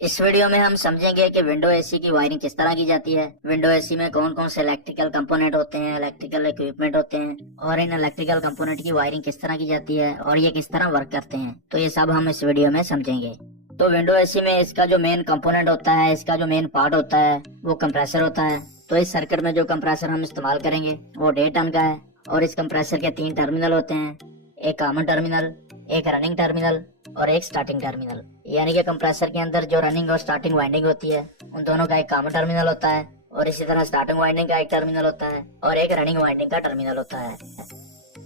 इस वीडियो में हम समझेंगे कि विंडो एसी की वायरिंग किस तरह की जाती है, विंडो एसी में कौन कौन से इलेक्ट्रिकल कंपोनेंट होते हैं, इलेक्ट्रिकल इक्विपमेंट होते हैं और इन इलेक्ट्रिकल कंपोनेंट की वायरिंग किस तरह की जाती है और ये किस तरह वर्क करते हैं। तो ये सब हम इस वीडियो में समझेंगे। तो विंडो एसी में इसका जो मेन कंपोनेंट होता है, इसका जो मेन पार्ट होता है वो कंप्रेसर होता है। तो इस सर्किट में जो कंप्रेसर हम इस्तेमाल करेंगे वो 1.5 टन का है और इस कंप्रेसर के 3 टर्मिनल होते हैं, एक कॉमन टर्मिनल, एक रनिंग टर्मिनल और एक स्टार्टिंग टर्मिनल। यानी कि कंप्रेसर के अंदर जो रनिंग और स्टार्टिंग वाइंडिंग होती है उन दोनों का एक कॉमन टर्मिनल होता है और इसी तरह स्टार्टिंग वाइंडिंग का एक टर्मिनल होता है और एक रनिंग वाइंडिंग का टर्मिनल होता है।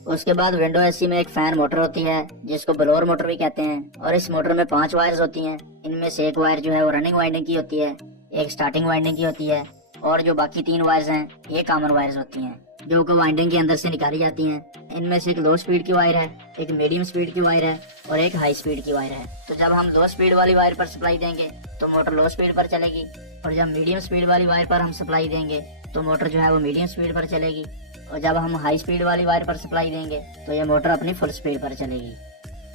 उसके बाद विंडो एसी में एक फैन मोटर होती है जिसको ब्लोअर मोटर भी कहते हैं और इस मोटर में 5 वायर्स होती हैं। इनमें से एक वायर जो है वो रनिंग वाइंडिंग की होती है, एक स्टार्टिंग वाइंडिंग की होती है और जो बाकी 3 वायर्स हैं ये कॉमन वायर्स होती हैं जो कि वाइंडिंग के अंदर से निकाली जाती हैं। इनमें से एक लो स्पीड की वायर है, एक मीडियम स्पीड की वायर है और एक हाई स्पीड की वायर है। तो जब हम लो स्पीड वाली वायर पर सप्लाई देंगे तो मोटर लो स्पीड पर चलेगी और जब मीडियम स्पीड वाली वायर पर हम सप्लाई देंगे तो मोटर जो है वो मीडियम स्पीड पर चलेगी और जब हम हाई स्पीड वाली वायर पर सप्लाई देंगे तो ये मोटर अपनी फुल स्पीड पर चलेगी।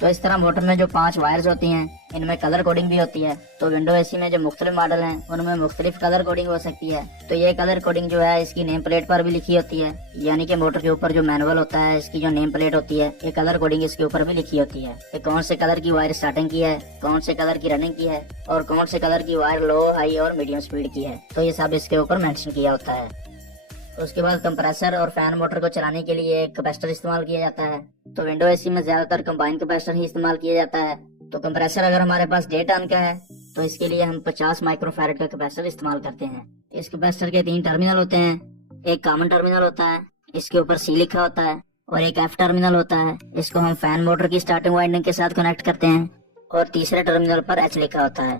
तो इस तरह मोटर में जो 5 वायर्स होती हैं इनमें कलर कोडिंग भी होती है। तो विंडो एसी में जो मुख्तलिफ मॉडल हैं उनमें मुख्तलिफ कलर कोडिंग हो सकती है। तो ये कलर कोडिंग जो है इसकी नेम प्लेट पर भी लिखी होती है, यानी कि मोटर के ऊपर जो मैनुअल होता है इसकी जो नेम प्लेट होती है ये कलर कोडिंग इसके ऊपर भी लिखी होती है कि कौन से कलर की वायर स्टार्टिंग की है, कौन से कलर की रनिंग की है और कौन से कलर की वायर लो, हाई और मीडियम स्पीड की है। तो ये सब इसके ऊपर मेंशन किया होता है। उसके बाद कंप्रेसर और फैन मोटर को चलाने के लिए एक कैपेसिटर इस्तेमाल किया जाता है। तो विंडो एसी में ज्यादातर कंबाइन कैपेसिटर ही इस्तेमाल किया जाता है। तो कंप्रेसर अगर हमारे पास 1.5 टन का है तो इसके लिए हम 50 माइक्रोफैरड का कैपेसिटर इस्तेमाल करते हैं। इस कैपेसिटर के 3 टर्मिनल होते हैं, एक कॉमन टर्मिनल होता है, इसके ऊपर सी लिखा होता है और एक एफ टर्मिनल होता है। इसको हम फैन मोटर की स्टार्टिंग वाइंडिंग के साथ कनेक्ट करते हैं और तीसरे टर्मिनल पर एच लिखा होता है।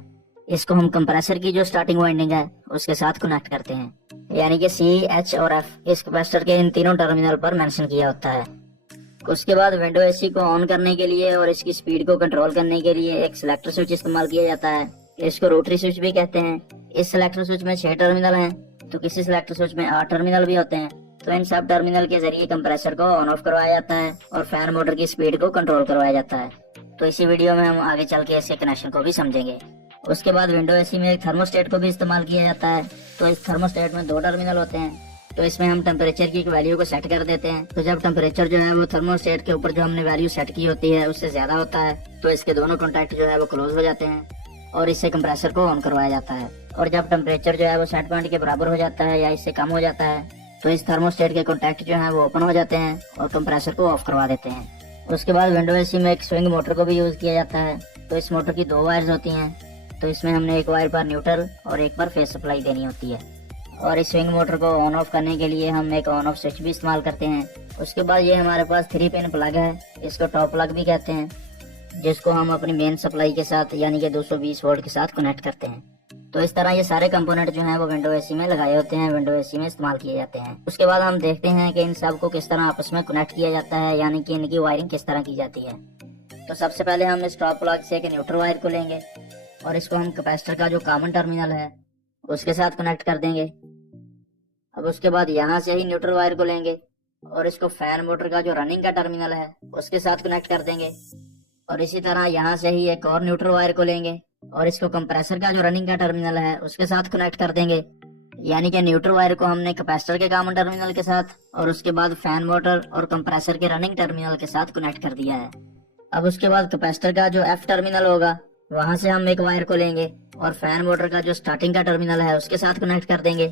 इसको हम कंप्रेसर की जो स्टार्टिंग वाइंडिंग है उसके साथ कनेक्ट करते हैं, यानी कि सी, एच और एफ इस कैपेसिटर के इन तीनों टर्मिनल पर मेंशन किया होता है। उसके बाद विंडो एसी को ऑन करने के लिए और इसकी स्पीड को कंट्रोल करने के लिए एक सिलेक्टर स्विच इस्तेमाल किया जाता है। इसको रोटरी स्विच भी कहते हैं। इस सिलेक्टर स्विच में 6 टर्मिनल हैं, तो किसी सिलेक्टर स्विच में 8 टर्मिनल भी होते हैं। तो इन सब टर्मिनल के जरिए कंप्रेसर को ऑन ऑफ करवाया जाता है और फैन मोटर की स्पीड को कंट्रोल करवाया जाता है। तो इसी वीडियो में हम आगे चल के इसके कनेक्शन को भी समझेंगे। उसके बाद विंडो एसी में एक थर्मोस्टेट को भी इस्तेमाल किया जाता है। तो इस थर्मोस्टेट में 2 टर्मिनल होते हैं। तो इसमें हम टेम्परेचर की एक वैल्यू को सेट कर देते हैं। तो जब टेम्परेचर जो है वो थर्मोस्टेट के ऊपर जो हमने वैल्यू सेट की होती है उससे ज्यादा होता है तो इसके दोनों कॉन्टैक्ट जो है वो क्लोज हो जाते हैं और इससे कंप्रेसर को ऑन करवाया जाता है। और जब टेम्परेचर जो है वो सेट पॉइंट के बराबर हो जाता है या इससे कम हो जाता है तो इस थर्मोस्टेट के कॉन्टैक्ट जो है वो ओपन हो जाते हैं और कंप्रेसर को ऑफ करवा देते हैं। उसके बाद विंडो एसी में एक स्विंग मोटर को भी यूज किया जाता है। तो इस मोटर की 2 वायर्स होती हैं। तो इसमें हमने एक वायर पर न्यूट्रल और एक पर फेस सप्लाई देनी होती है और इस स्विंग मोटर को ऑन ऑफ करने के लिए हम एक ऑन ऑफ स्विच भी इस्तेमाल करते हैं। उसके बाद ये हमारे पास 3 पिन प्लग है, इसको टॉप प्लग भी कहते हैं, जिसको हम अपनी मेन सप्लाई के साथ यानी कि 220 वोल्ट के साथ कनेक्ट करते हैं। तो इस तरह ये सारे कंपोनेंट जो हैं वो विंडो एसी में लगाए होते हैं, विंडो एसी में इस्तेमाल किए जाते हैं। उसके बाद हम देखते हैं कि इन सब को किस तरह आपस में कनेक्ट किया जाता है, यानी कि इनकी वायरिंग किस तरह की जाती है। तो सबसे पहले हम इस टॉप प्लग से एक न्यूट्रल वायर को लेंगे और इसको हम कैपेसिटर का जो कॉमन टर्मिनल है उसके साथ कनेक्ट कर देंगे। अब उसके बाद यहाँ से ही न्यूट्रल वायर को लेंगे और इसको फैन मोटर का जो रनिंग का टर्मिनल है उसके साथ कनेक्ट कर देंगे और इसी तरह यहाँ से ही एक और न्यूट्रल वायर को लेंगे और इसको कंप्रेसर का जो रनिंग का टर्मिनल है उसके साथ कनेक्ट कर देंगे। यानी कि न्यूट्रल वायर को हमने कैपेसिटर के कॉमन टर्मिनल के साथ और उसके बाद फैन मोटर और कंप्रेसर के रनिंग टर्मिनल के साथ कनेक्ट कर दिया है। अब उसके बाद कैपेसिटर का जो एफ टर्मिनल होगा वहां से हम एक वायर को लेंगे और फैन मोटर का जो स्टार्टिंग का टर्मिनल है उसके साथ कनेक्ट कर देंगे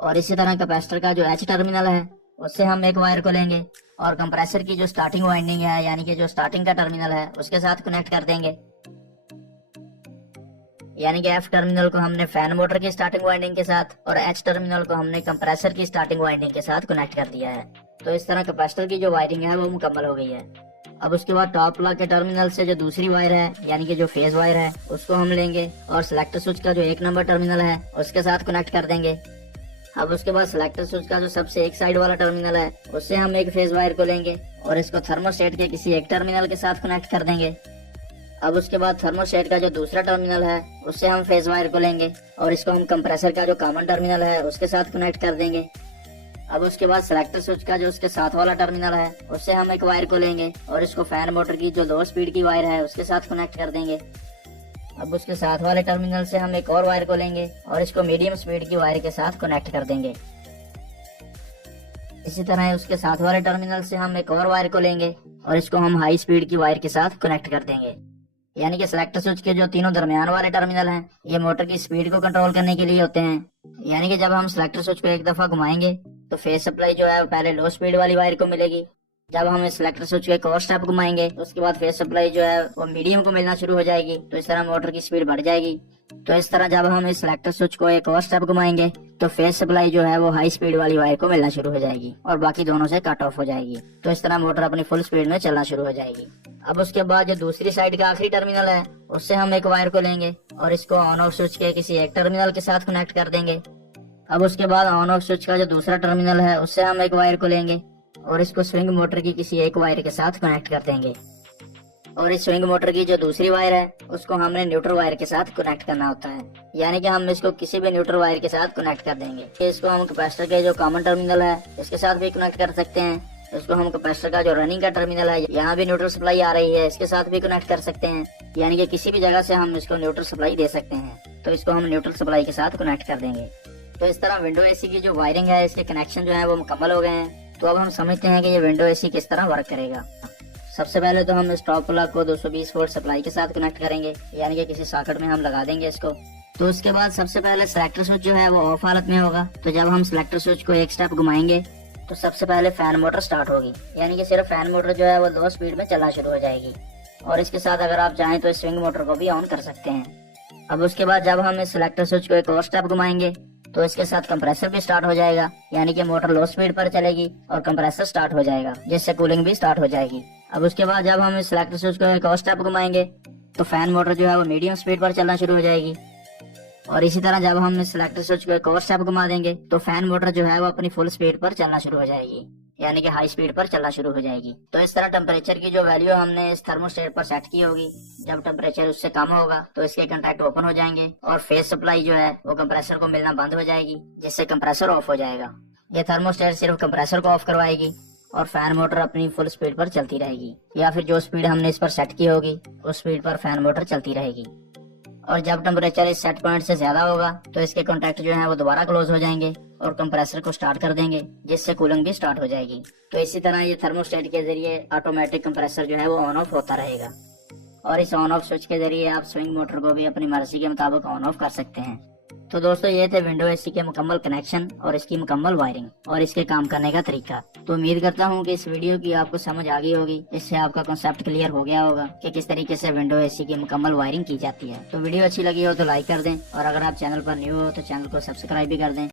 और इसी तरह कैपेसिटर का जो एच टर्मिनल है उससे हम एक वायर को लेंगे और कंप्रेसर की जो स्टार्टिंग वाइंडिंग है यानी कि जो स्टार्टिंग का टर्मिनल है उसके साथ कनेक्ट कर देंगे। यानी कि एफ टर्मिनल को हमने फैन मोटर की स्टार्टिंग वाइंडिंग के साथ और एच टर्मिनल को हमने कंप्रेसर की स्टार्टिंग वाइंडिंग के साथ कनेक्ट कर दिया है। तो इस तरह कैपेसिटर की जो वायरिंग है वो मुकम्मल हो गई है। अब उसके बाद टॉप प्लग के टर्मिनल से जो दूसरी वायर है यानी कि जो फेज वायर है उसको हम लेंगे और सिलेक्टर स्विच का जो 1 नंबर टर्मिनल है उसके साथ कनेक्ट कर देंगे। अब उसके बाद सिलेक्टर स्विच का जो सबसे एक साइड वाला टर्मिनल है उससे हम एक फेज वायर को लेंगे और इसको थर्मोस्टेट के किसी एक टर्मिनल के साथ कनेक्ट कर देंगे। अब उसके बाद थर्मोस्टेट का जो दूसरा टर्मिनल है उससे हम फेज वायर को लेंगे और इसको हम कंप्रेसर का जो कॉमन टर्मिनल है उसके साथ कनेक्ट कर देंगे। अब उसके बाद सिलेक्टर स्विच का जो उसके साथ वाला टर्मिनल है उससे हम एक वायर को लेंगे और इसको फैन मोटर की जो लो स्पीड की वायर है उसके साथ कनेक्ट कर देंगे। अब उसके साथ वाले टर्मिनल से हम एक और वायर को लेंगे और इसको मीडियम स्पीड की वायर के साथ कनेक्ट कर देंगे। इसी तरह उसके साथ वाले टर्मिनल से हम एक और वायर को लेंगे और इसको हम हाई स्पीड की वायर के साथ कनेक्ट कर देंगे। यानी कि सेलेक्टर स्विच के जो तीनों दरमियान वाले टर्मिनल हैं, ये मोटर की स्पीड को कंट्रोल करने के लिए होते हैं। यानी कि जब हम सेलेक्टर स्विच को एक दफा घुमाएंगे तो फेज सप्लाई जो है वो पहले लो स्पीड वाली वायर को मिलेगी। जब हम इस सेलेक्टर स्विच को एक और स्टेप घुमाएंगे तो उसके बाद फेज सप्लाई जो है वो मीडियम को मिलना शुरू हो जाएगी। तो इस तरह मोटर की स्पीड बढ़ जाएगी। तो इस तरह जब हम इस सेलेक्टर स्विच को एक और स्टेप घुमाएंगे तो फेज सप्लाई जो है वो हाई स्पीड वाली वायर को मिलना शुरू हो जाएगी और बाकी दोनों से कट ऑफ हो जाएगी। तो इस तरह मोटर अपनी फुल स्पीड में चलना शुरू हो जाएगी। अब उसके बाद जो दूसरी साइड का आखिरी टर्मिनल है उससे हम एक वायर को लेंगे और इसको ऑन ऑफ स्विच के किसी एक टर्मिनल के साथ कनेक्ट कर देंगे। अब उसके बाद ऑन ऑफ स्विच का जो दूसरा टर्मिनल है उससे हम एक वायर को लेंगे और इसको स्विंग मोटर की किसी एक वायर के साथ कनेक्ट कर देंगे। और इस स्विंग मोटर की जो दूसरी वायर है उसको हमने न्यूट्रल वायर के साथ कनेक्ट करना होता है। यानी कि हम इसको किसी भी न्यूट्रल वायर के साथ कनेक्ट कर देंगे। इसको हम कैपेसिटर के जो कॉमन टर्मिनल है इसके साथ भी कनेक्ट कर सकते हैं। इसको हम कैपेसिटर का जो रनिंग का टर्मिनल है, यहाँ भी न्यूट्रल सप्लाई आ रही है, इसके साथ भी कनेक्ट कर सकते हैं। यानी कि किसी भी जगह से हम इसको न्यूट्रल सप्लाई दे सकते हैं। तो इसको हम न्यूट्रल सप्लाई के साथ कनेक्ट कर देंगे। तो इस तरह विंडो एसी की जो वायरिंग है, इसके कनेक्शन जो है वो मुकम्मल हो गए हैं। तो अब हम समझते हैं कि ये विंडो एसी किस तरह वर्क करेगा। सबसे पहले तो हम इस टॉप प्लग को 220 वोल्ट सप्लाई के साथ कनेक्ट करेंगे, यानी कि किसी सॉकेट में हम लगा देंगे इसको। तो उसके बाद सबसे पहले सेलेक्टर स्विच जो है वो ऑफ हालत में होगा। तो जब हम सेलेक्टर स्विच को एक स्टेप घुमाएंगे तो सबसे पहले फैन मोटर स्टार्ट होगी। यानी कि सिर्फ फैन मोटर जो है वो लो स्पीड में चलना शुरू हो जाएगी। और इसके साथ अगर आप चाहें तो स्विंग मोटर को भी ऑन कर सकते हैं। अब उसके बाद जब हम इस सेलेक्टर स्विच को एक और स्टेप घुमाएंगे तो इसके साथ कंप्रेसर भी स्टार्ट हो जाएगा। यानी कि मोटर लो स्पीड पर चलेगी और कंप्रेसर स्टार्ट हो जाएगा, जिससे कूलिंग भी स्टार्ट हो जाएगी। अब उसके बाद जब हम इस सेलेक्टर स्विच को एक और स्टेप घुमाएंगे तो फैन मोटर जो है वो मीडियम स्पीड पर चलना शुरू हो जाएगी। और इसी तरह जब हम इस सेलेक्टर स्विच को एक और स्टेप घुमा देंगे तो फैन मोटर जो है वो अपनी फुल स्पीड पर चलना शुरू हो जाएगी, यानी कि हाई स्पीड पर चलना शुरू हो जाएगी। तो इस तरह टेम्परेचर की जो वैल्यू हमने इस थर्मोस्टेट पर सेट की होगी, जब टेम्परेचर उससे कम होगा तो इसके कंटैक्ट ओपन हो जाएंगे और फेज सप्लाई जो है वो कंप्रेसर को मिलना बंद हो जाएगी, जिससे कंप्रेसर ऑफ हो जाएगा। ये थर्मोस्टेट सिर्फ कंप्रेसर को ऑफ करवाएगी और फैन मोटर अपनी फुल स्पीड पर चलती रहेगी, या फिर जो स्पीड हमने इस पर सेट की होगी उस स्पीड पर फैन मोटर चलती रहेगी। और जब टेम्परेचर इस सेट पॉइंट से ज्यादा होगा तो इसके कॉन्टैक्ट जो है वो दोबारा क्लोज हो जाएंगे और कंप्रेसर को स्टार्ट कर देंगे, जिससे कूलिंग भी स्टार्ट हो जाएगी। तो इसी तरह ये थर्मोस्टेट के जरिए ऑटोमेटिक कंप्रेसर जो है वो ऑन ऑफ होता रहेगा। और इस ऑन ऑफ स्विच के जरिए आप स्विंग मोटर को भी अपनी मर्जी के मुताबिक ऑन ऑफ कर सकते हैं। तो दोस्तों ये थे विंडो एसी के मुकम्मल कनेक्शन और इसकी मुकम्मल वायरिंग और इसके काम करने का तरीका। तो उम्मीद करता हूँ कि इस वीडियो की आपको समझ आ गई होगी। इससे आपका कॉन्सेप्ट क्लियर हो गया होगा कि किस तरीके से विंडो एसी की मुकम्मल वायरिंग की जाती है। तो वीडियो अच्छी लगी हो तो लाइक कर दें और अगर आप चैनल पर न्यू हो तो चैनल को सब्सक्राइब भी कर दें।